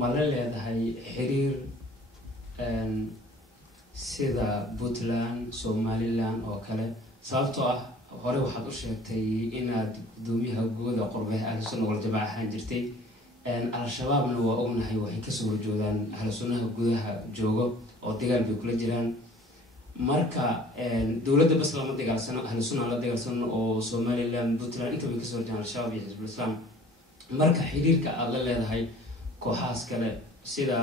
مالله هاي حرير سيدا بوتلان سوماليلان أو كله sababtoo ah hore waxaad u sheegtay inaad gudoomiyaha guuda qurbaha ahlu sunna wal jamaa ahaan jirtay al-shabaabna waa ognahay waxay ka soo horjoodaan ahlu sunnaha gudaha joogo oo dagaal bay kula jiraan marka dawladda bas lama dagaalsano ahlu sunna la dagaalsano oo Somaliland Puntland inta way ka soo horjeedaan al-shabaab iyo xisbul islaam marka xiriirka aad la leedahay kooxaas kale sida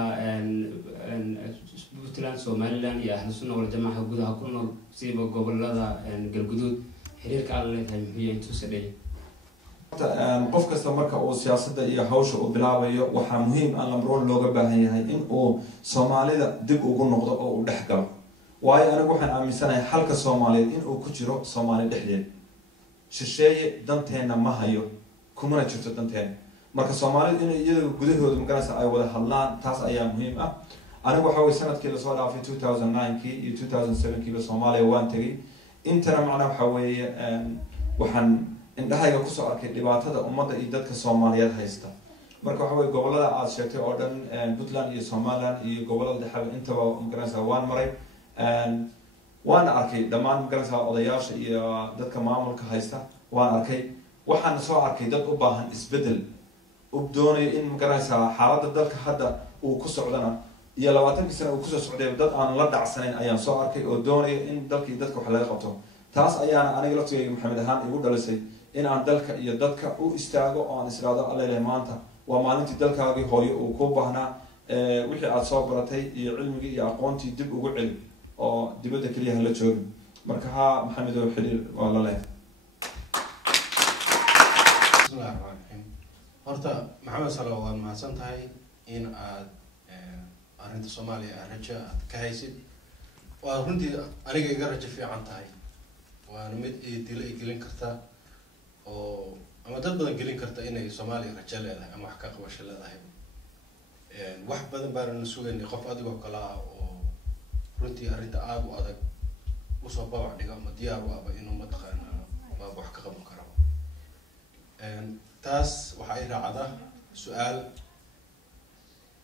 Puntland Somaliland iyo ahlu sunna wal jamaa gudaha ku nool sida gobolada galguduud xiriirka aad la leedahay muhiim intuu saday qof kasta marka uu siyaasadda iyo hawsha uu bilaabayo waxa muhiim ah lamroon looga baahan yahay in uu Soomaalida dib ugu noqdo oo uu dhex galo waayo anigu waxaan aaminsanahay halka Soomaaliyeed in uu ku jiro Soomaali dhexdeed shisheeye danteena ma hayo kuma jirto danteena marka Soomaalidu in iyada gudahooda magaranaysa ay wada hadlaan taas ayaa muhiim ah anigu waxa way sanadkii la soo dhaafay 2009 iyo 2007 kiiba Soomaaliya waan tagay intana macna waxa weeye waxaan indhahayga ku soo arkay dhibaatada ummadda iyo dadka Soomaaliyeed haysta marka waxa way gobolada aad sheegtay oo dhan Puntland iyo Somaliland iyo gobolada dhexe intaba magaranaysa waan maray waan arkay dhamaan magaranaysa odayaasha iyo dadka maamulka haysta waan arkay waxaan soo arkay dad u baahan isbedel u doonayo in magaranaysa xaaladda dalka hadda uu ku socdana iyo 20 sano uu ku soo socday dad aan la dhacsanayn ayaan soo arkay oo doonaya in dalkii dadka wax laga qabto taas ayaana aniga laftigayga Maxamed ahaan igu dhalisay in aan dalka iyo dadka u istaago oo aan israado Alle maanta waa maalintii dalkaagii hooyo uu ku baahnaa wixii aad soo baratay iyo cilmigii iyo aqoontii dib ugu celi oo dibadda kaliya la joogo marka ha Maxamed oo xiriir waa la leeyahay horta Maxamed Salaam waan mahadsan tahay in aad arrinta Soomaaliya rajo ka haysid waa runtii aniga iga rajo fiican tahay waana mid idil ay gelin karta oo ama dad badan gelin karta inay Soomaaliya rajo leedahay ama wax ka qabasho leedahay wax badan baan sugaynay qof adigoo kala ah oo runtii arrinta aad u adag u soo baawac dhiga ama diyaar u ah inuu mataqaana wax ka qaban karo taas waxa ay raacada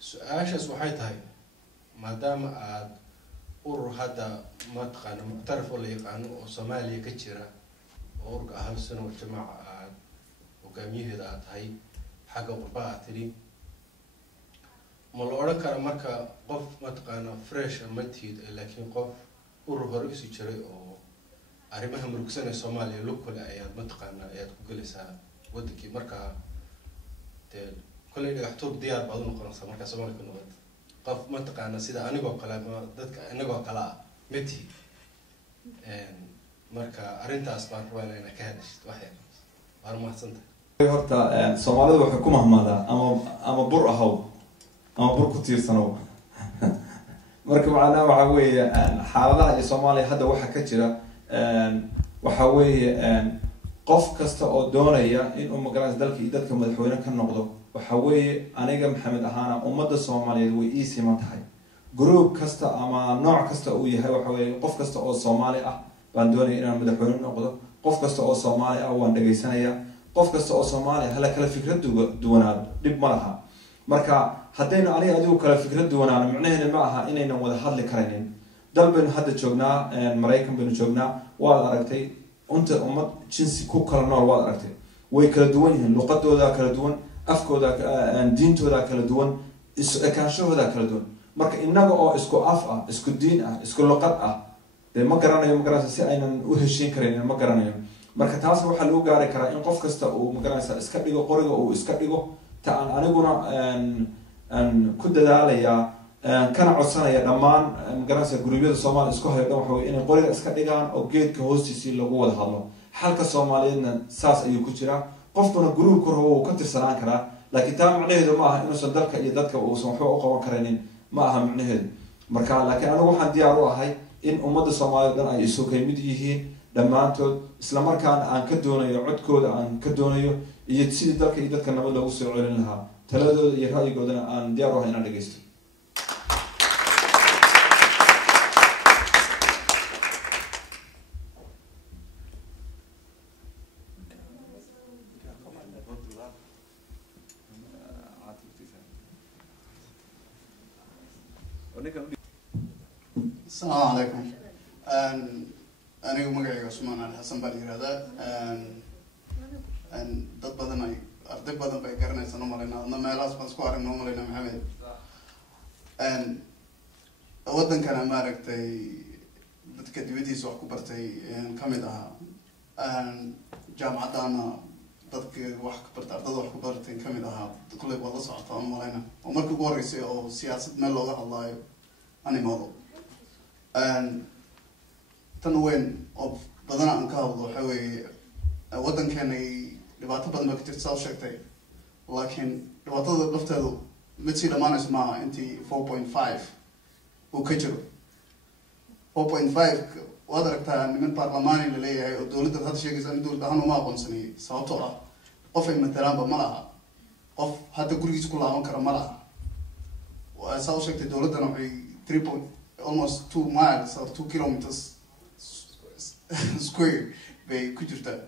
su-aashaas waxay tahay maadaama aad urur hadda mataqaana muctaraf oo la yaqaano oo Soomaaliya ka jira oo ururka ahlu sunna wal jamaa aad hogaamiyaheeda aad tahay xagga qurbaha aad tiri ma la odhan kara marka qof mataqaana fresh matid laakiin qof urur hore isu jiray oo arrimaha murugsan ee Soomaaliya local ayaad mataqaana ayaad ku galaysaa waddankii marka كل اللي يحتوب ديار بعضهم قرصة مركز سماك النواد قف منطقة أنا سيدا أنا جو كلا ضدك أنا جو كلا متي مركا أرنت أسبان ولا أنا كهنش واحد أرمى سنت horta Soomaalidu waxay ku mahmaadaa ama bur ahaw ama bur ku tiirsanow marka macnaha waxa weeye xaaladaha ee Soomaaliya hadda waxa ka jira waxa weeye qof kasta oo doonaya in uu magaranaysa dalka iyo dadka madaxweyne ka noqdo waxa weeye aniga Maxamed ahaana ummadda Soomaaliyeed way ii siman tahay group kasta ama nooc kasta uu yahay waxa weeye qof kasta oo Soomaali ah baan doonaya inaan madaxweyne noqdo qof kasta oo Soomaali ah waan dhageysanaya qof kasta oo Soomaali ah la kala fikrad duwanaad dib ma laha marka haddaynu aniga adigu kala fikrad duwanaano macnaheedu ma aha inaynan wada hadli karaynin dal baynu hadda joognaa Mareykan baynu joognaa waad aragtay أنت أمد جنسي كوكل نار وارتي ويكردوين لقطة ذا كردوين أفكو ذا دين تو ذا كردوين كان شو ذا كردوين مرك إننا أو إسكو أفا إسكو دين إسكو لقطة ما قرنا يوم قرنا سي أين وهشين كرين ما قرنا يوم مرك تاس روح لو قاري كرا إن قف كستا أو مقرنا سا إسكابيجو قريجو أو إسكابيجو تان أنا قلنا أن كده ذا عليا كان عصنا يا دمان مقرنس جروبية الصومال إسكوها يقدم حوي إن قرية إسكاديجان أو جيد كهوستي سي لجوه هذا حلقة الصوماليين ساس أيو كتيرة قفتنا جروب كره وكتر سنة كرا لكن تام عليه ده معه إنه صدقك يدك وسمحوا أقوى كرنين ما أهم من هذا مركان لكن أنا واحد ديارو هاي إن أمد الصومال دنا يسوق يمديه لما أنتوا إسلام كان عن كدونا يعد كود عن كدونا يتصير دك يدك نقول له وسعوا لها ثلاثة يرهاي قدنا عن ديارو هنا دقيست السلام عليكم. أنا مقعي عثمان علي حسن باليرادة. dad badan ay arday badan bay garanaysan u malaynaa adna meelahaas baan isku aragna u malaynaa maxamed wadankana maaragtay dadka dibadiisa wax ku bartay kamid ahaa jaamacadana dadka wax ka bartay ardada wax ku bartay kamid ahaa kulley waa la socotaa u malaynaa oo markii ugu horreysay oo siyaasad meel looga hadlaayo animado tan weyn oo badana aan ka hadlo waxaa weeye waddankeenay dhibaato badan baa ka jirta saa u sheegtay laakiin dhibaatada lafteedu mid sii dhamaanayso maaha intii 4.5 uu ka jiro 4.5 waad aragtaa niman baarlamaani la leeyahay oo dowladda hadda sheegaysa in dowlad ahaan uma aqoonsanayay sababtoo ah qof ay matalaanba ma laha qof hadda gurigiisa ku laaban kara ma laha saa u sheegtay dowladdana waxay almost 2 miles or 2 kilometers square bay ku jirtaa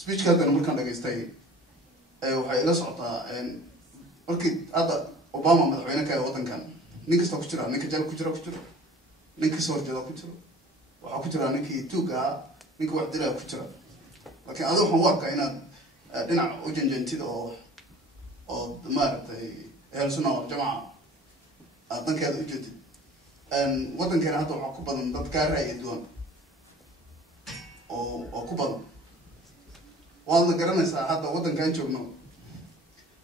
speechkaadana markaan dhageystay waxay ila socotaa markii hadda obama madaxweyne ka waddankan nin kasta ku jira ninka jal ku jira ninka soo horjeeda ku jiro waxaa ku jira ninkii tuuga ninka wax dilaa ku jira laakiin adiga waxaan u arkaa inaad dhinac u janjantida oo maaragtay ahlu sunna wal jamaa aad dankeeda u jeedid waddankeena hadda waxaa ku badan dad kaa ra'yi duwan oo ku badan waadna garanaysaa hadda waddankaan joogno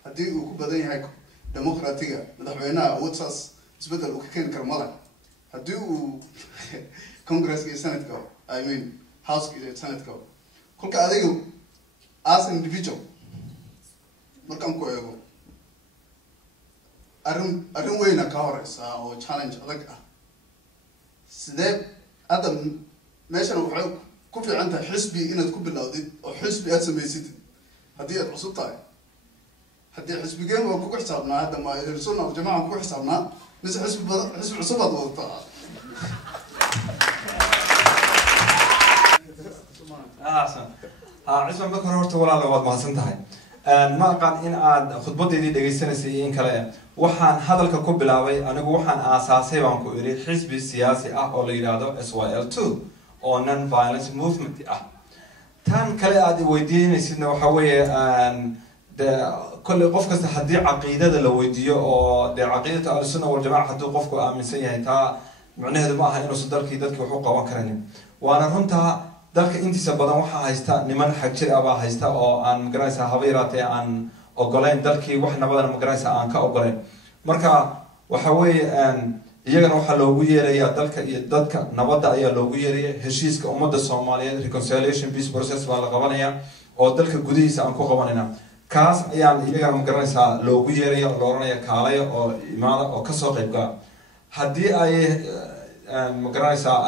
haddii uu ku badan yahay demoqraatiga madaxweynaha awood saas isbeddel uu ka keeni karo male haddii uu congresska iyo senatka I mean houseka iyo senatka kolka adiga as an individual markaan ku eego arrin weyna ka horeysa oo challenge adag ah sidee hadda meeshana waxay ku fiican tahay xisbi inaad ku bilowdid oo xisbi aad samaysatid haddii aad cusub tahay haddii xisbigeen waa kugu xisaabnaa hadda ma ahlu sunna wal jamaa kugu xisaabnaa mise xisbi cusub aad wadataa cisman marka hore horta walaala waad mahadsan tahay ma aqaan in aad khudbadeydii dhegaysanaysay iyo in kale waxaan hadalka ku bilaabay anigu waxaan aasaasay baan ku iri xisbi siyaasi ah oo la yidhaahdo SYL2 oo non violence movement ah tan kale aad weydiinaysidna waxa weeye de kolley qof kasta haddii caqiidada la weydiiyo oo dee caqiidata ahlusunna waljamaca hadduu qofku aaminsan yahay taa micnaheedu ma aha inuusan dadkii wax u qaban karanin waana runtaa dalka intiisa badan waxaa haysta niman xagjir ah baa haysta oo aan magaranaysaa haba yaraatee aan ogolayn dalkii wax nabadana magaranaysaa aan ka ogolayn marka waxa weeye iyagana waxaa loogu yeerayaa dalka iyo dadka nabadda ayaa loogu yeeraya heshiiska ummadda soomaaliyeed reconciliation peace process baa la qabanaya oo dalka gudihiisa aan ku qabanayna kaas ayaan iyagana magaranaysaa loogu yeeraya oo la oranaya kaalaya oo imaada oo kasoo qayb gala haddii ay magaranaysaa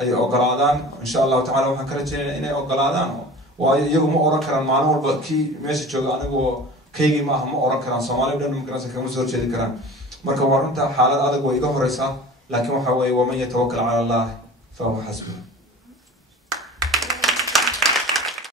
ay ogolaadaan insha allahu tacala waxaan ka rajeynaya inay ogolaadaan waayo iyagu ma oran karaan maalin walba kii meesha jooga anigoo kaygii maaha ma oran karaan soomaaliya dhan magaranaysa kama soo horjeedi karaan marka waa runta xaalad adag way iga horeysaa laakiin waxa weeye waman yatawakal cala allah fahuwa xasbuh